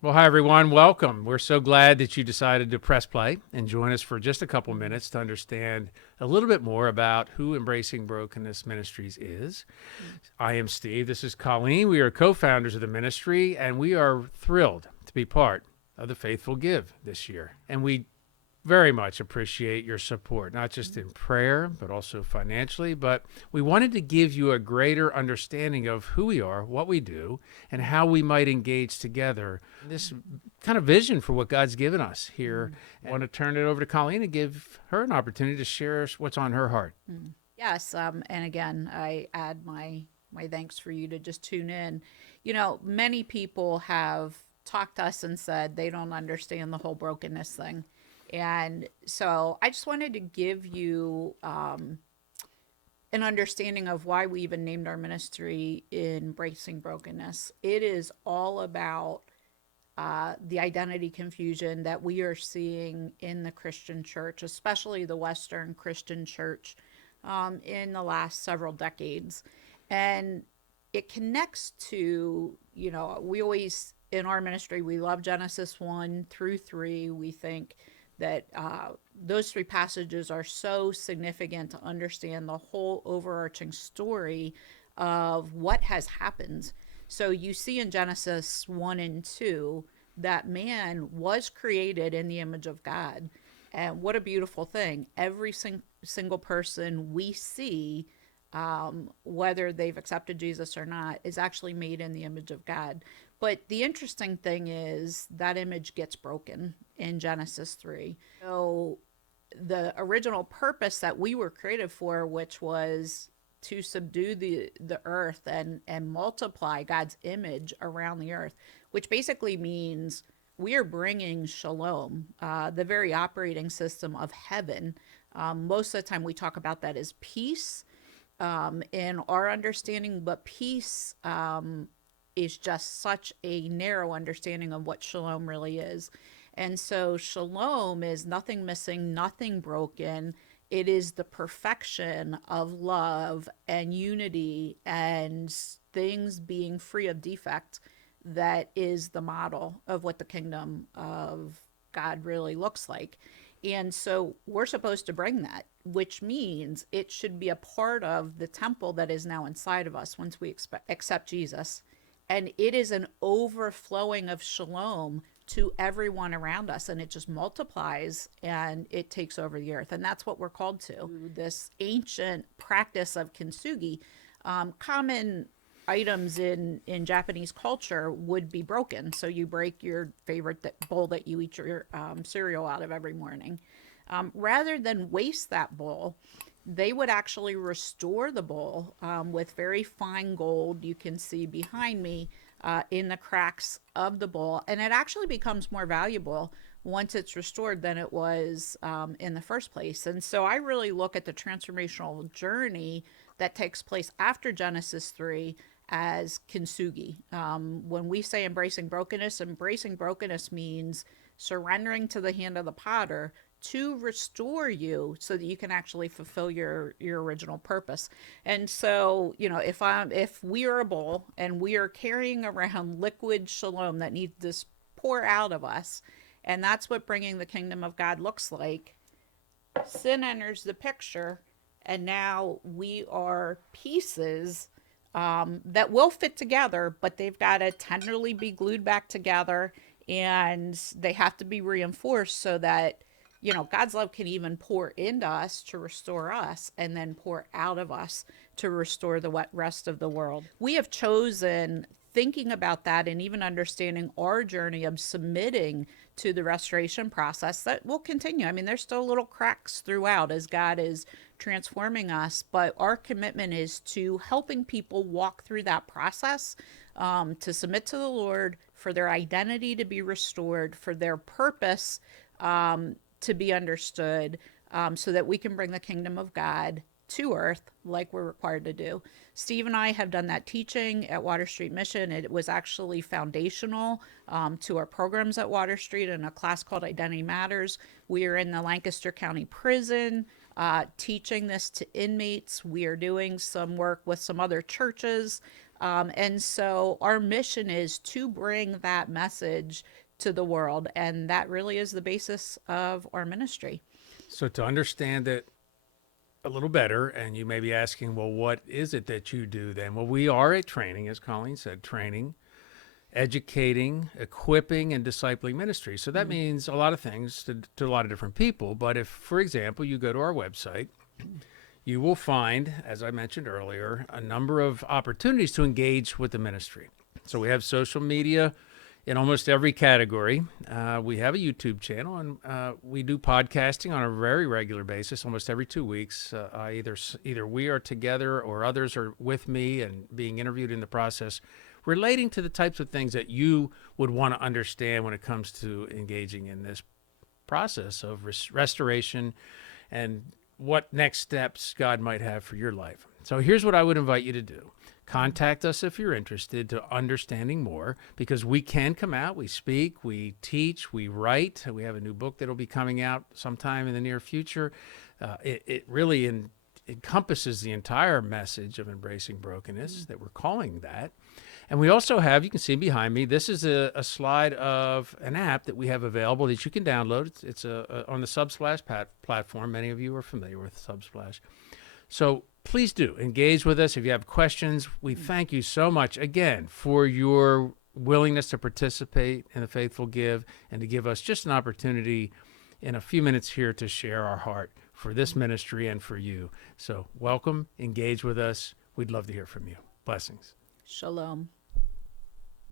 Well, hi, everyone. Welcome. We're so glad that you decided to press play and join us for just a couple minutes to understand a little bit more about who Embracing Brokenness Ministries is. I am Steve. This is Colleen. We are co founders of the ministry, and we are thrilled to be part of the Faithful Give this year. And we very much appreciate your support, not just in prayer, but also financially. But we wanted to give you a greater understanding of who we are, what we do, and how we might engage together. This kind of vision for what God's given us here. I want to turn it over to Colleen and give her an opportunity to share what's on her heart. Yes, and again, I add my thanks for you to just tune in. Many people have talked to us and said they don't understand the whole brokenness thing. And so I just wanted to give you an understanding of why we even named our ministry Embracing Brokenness. It is all about the identity confusion that we are seeing in the Christian church, especially the Western Christian church, in the last several decades. And it connects to, we always, in our ministry, we love Genesis 1 through 3. We think that those three passages are so significant to understand the whole overarching story of what has happened. So you see in Genesis 1 and 2 that man was created in the image of God. And what a beautiful thing. Every single person we see, whether they've accepted Jesus or not, is actually made in the image of God. But the interesting thing is that image gets broken in Genesis 3. So the original purpose that we were created for, which was to subdue the earth and multiply God's image around the earth, which basically means we are bringing shalom, the very operating system of heaven. Most of the time we talk about that as peace in our understanding, but peace is just such a narrow understanding of what shalom really is. And so shalom is nothing missing, nothing broken. It is the perfection of love and unity and things being free of defect that is the model of what the kingdom of God really looks like. And so we're supposed to bring that, which means it should be a part of the temple that is now inside of us once we accept Jesus. And it is an overflowing of shalom to everyone around us, and it just multiplies and it takes over the earth. And that's what we're called to. This ancient practice of kintsugi, common items in Japanese culture would be broken. So you break your favorite bowl that you eat your cereal out of every morning. Rather than waste that bowl, they would actually restore the bowl with very fine gold. You can see behind me in the cracks of the bowl. And it actually becomes more valuable once it's restored than it was in the first place. And so I really look at the transformational journey that takes place after Genesis 3 as kintsugi. When we say embracing brokenness means surrendering to the hand of the potter to restore you so that you can actually fulfill your original purpose. And so, if we are a bowl and we are carrying around liquid shalom that needs to pour out of us, and that's what bringing the kingdom of God looks like, sin enters the picture, and now we are pieces that will fit together, but they've got to tenderly be glued back together, and they have to be reinforced so that God's love can even pour into us to restore us and then pour out of us to restore the rest of the world. We have chosen, thinking about that and even understanding our journey of submitting to the restoration process, that will continue. I mean, there's still little cracks throughout as God is transforming us, but our commitment is to helping people walk through that process, to submit to the Lord, for their identity to be restored, for their purpose to be understood, so that we can bring the kingdom of God to earth like we're required to do. Steve and I have done that teaching at Water Street Mission. It was actually foundational to our programs at Water Street in a class called Identity Matters. We are in the Lancaster County Prison teaching this to inmates. We are doing some work with some other churches And so our mission is to bring that message to the world. And that really is the basis of our ministry. So to understand it a little better, and you may be asking, well, what is it that you do then? Well, we are a training, as Colleen said, training, educating, equipping, and discipling ministry. So that means a lot of things to a lot of different people. But if, for example, you go to our website, you will find, as I mentioned earlier, a number of opportunities to engage with the ministry. So we have social media in almost every category. We have a YouTube channel, and we do podcasting on a very regular basis, almost every 2 weeks. Either we are together or others are with me and being interviewed in the process, relating to the types of things that you would want to understand when it comes to engaging in this process of restoration and what next steps God might have for your life. So here's what I would invite you to do. Contact us if you're interested to understanding more, because we can come out, we speak, we teach, we write. We have a new book that'll be coming out sometime in the near future. It really encompasses the entire message of embracing brokenness, that we're calling that. And we also have, you can see behind me, this is a slide of an app that we have available that you can download. It's on the Subsplash platform. Many of you are familiar with Subsplash. So please do engage with us. If you have questions, we thank you so much, again, for your willingness to participate in the Faithful Give and to give us just an opportunity in a few minutes here to share our heart for this ministry and for you. So welcome, engage with us. We'd love to hear from you. Blessings. Shalom.